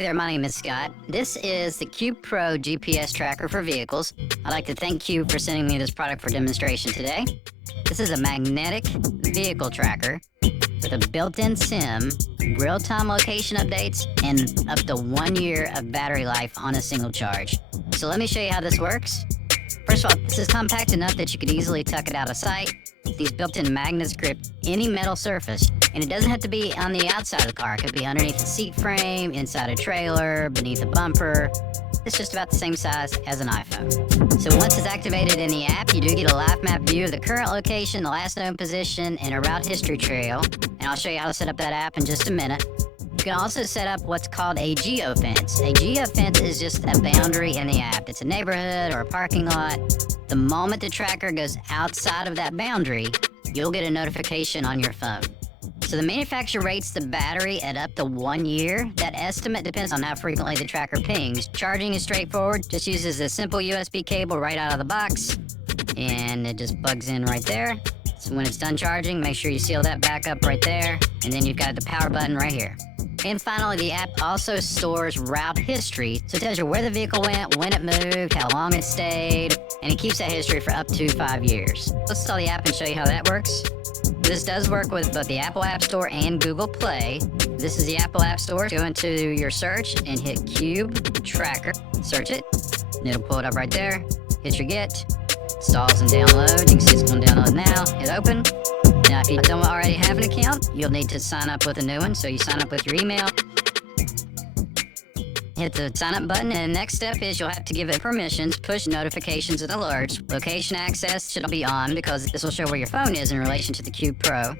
Hey there, my name is Scott. This is the Cube Pro GPS tracker for vehicles. I'd like to thank Cube for sending me this product for demonstration today. This is a magnetic vehicle tracker with a built-in SIM, real-time location updates, and up to 1 year of battery life on a single charge. So let me show you how this works. First of all, this is compact enough that you could easily tuck it out of sight. These built-in magnets grip any metal surface, and it doesn't have to be on the outside of the car. It could be underneath the seat frame, inside a trailer, beneath a bumper. It's just about the same size as an iPhone. So once it's activated in the app, you do get a live map view of the current location, the last known position, and a route history trail. And I'll show you how to set up that app in just a minute. You can also set up what's called a geofence. A geofence is just a boundary in the app. It's a neighborhood or a parking lot. The moment the tracker goes outside of that boundary, you'll get a notification on your phone. So the manufacturer rates the battery at up to 1 year. That estimate depends on how frequently the tracker pings. Charging is straightforward. Just uses a simple USB cable right out of the box, and it just plugs in right there. So when it's done charging, make sure you seal that back up right there, and then you've got the power button right here. And finally, the app also stores route history, so it tells you where the vehicle went, when it moved, how long it stayed, and it keeps that history for up to 5 years. Let's install the app and show you how that works. This does work with both the Apple App Store and Google Play. This is the Apple App Store. Go into your search and hit Cube Tracker. Search it, and it'll pull it up right there. Hit your get, installs and downloads. You can see it's going to download now. Hit open. Now, if you don't already have an account, you'll need to sign up with a new one. So you sign up with your email, hit the sign up button, and the next step is you'll have to give it permissions, push notifications and alerts. Location access should be on because this will show where your phone is in relation to the Cube Pro.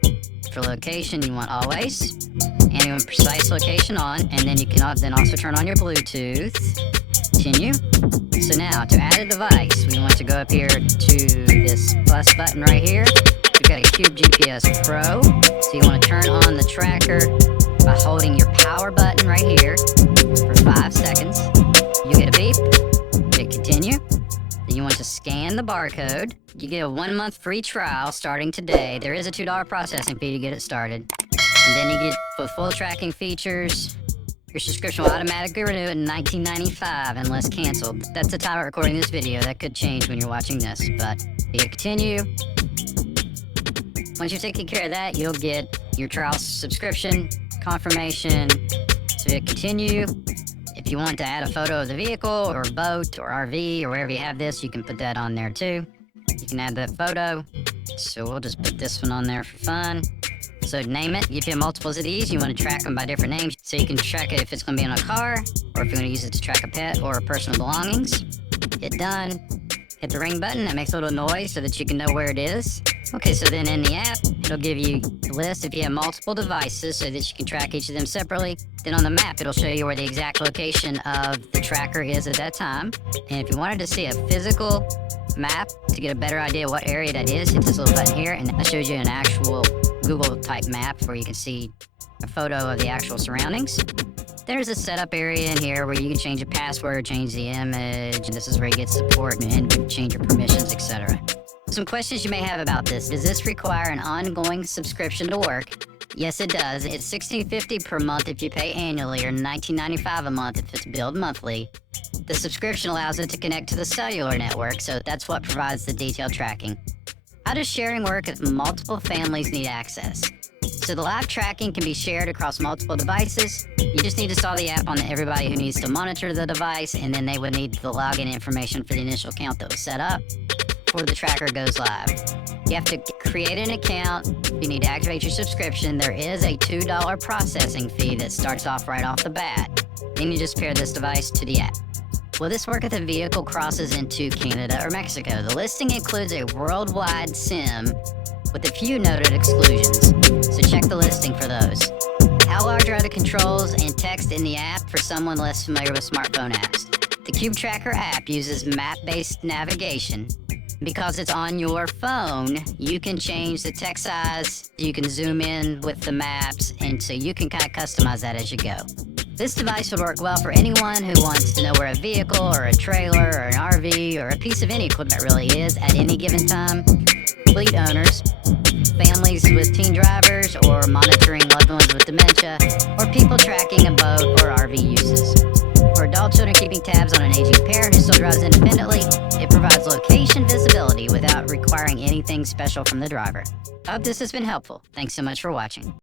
For location, you want always, and you want precise location on, and then you can then also turn on your Bluetooth. Continue. So now, to add a device, we want to go up here to this plus button right here. We've got a Cube GPS Pro, so you want to turn on the tracker by holding your power button right here for 5 seconds. You get a beep, hit continue. Then you want to scan the barcode. You get a 1 month free trial starting today. There is a $2 processing fee to get it started. And then you get full tracking features. Your subscription will automatically renew in $19.95 unless canceled. That's the time of recording this video. That could change when you're watching this, but you continue. Once you've taken care of that, you'll get your trial subscription confirmation. So hit continue. If you want to add a photo of the vehicle or boat or RV or wherever you have this, you can put that on there too. You can add that photo. So we'll just put this one on there for fun. So name it. If you have multiples of these, you want to track them by different names. So you can track it if it's going to be in a car, or if you want to use it to track a pet or personal belongings. Hit done. Hit the ring button. That makes a little noise so that you can know where it is. Okay, so then in the app, it'll give you a list if you have multiple devices so that you can track each of them separately. Then on the map, it'll show you where the exact location of the tracker is at that time. And if you wanted to see a physical map to get a better idea what area that is, hit this little button here, and that shows you an actual Google type map where you can see a photo of the actual surroundings. There's a setup area in here where you can change a password, change the image, and this is where you get support and change your permissions, etc. Some questions you may have about this. Does this require an ongoing subscription to work? Yes, it does. It's $16.50 per month if you pay annually, or $19.95 a month if it's billed monthly. The subscription allows it to connect to the cellular network, so that's what provides the detailed tracking. How does sharing work if multiple families need access? So the live tracking can be shared across multiple devices. You just need to install the app on everybody who needs to monitor the device, and then they would need the login information for the initial account that was set up before the tracker goes live. You have to create an account. You need to activate your subscription. There is a $2 processing fee that starts off right off the bat. Then you just pair this device to the app. Will this work if the vehicle crosses into Canada or Mexico? The listing includes a worldwide SIM with a few noted exclusions, so check the listing for those. How large are the controls and text in the app for someone less familiar with smartphone apps? The Cube Tracker app uses map-based navigation. Because it's on your phone, you can change the text size, you can zoom in with the maps, and so you can kind of customize that as you go. This device would work well for anyone who wants to know where a vehicle or a trailer or an RV or a piece of any equipment really is at any given time. Fleet owners, families with teen drivers, or monitoring loved ones with dementia, or people tracking a boat or RV uses. For adult children keeping tabs on an aging parent who still drives independently, it provides location visibility without requiring anything special from the driver. I hope this has been helpful. Thanks so much for watching.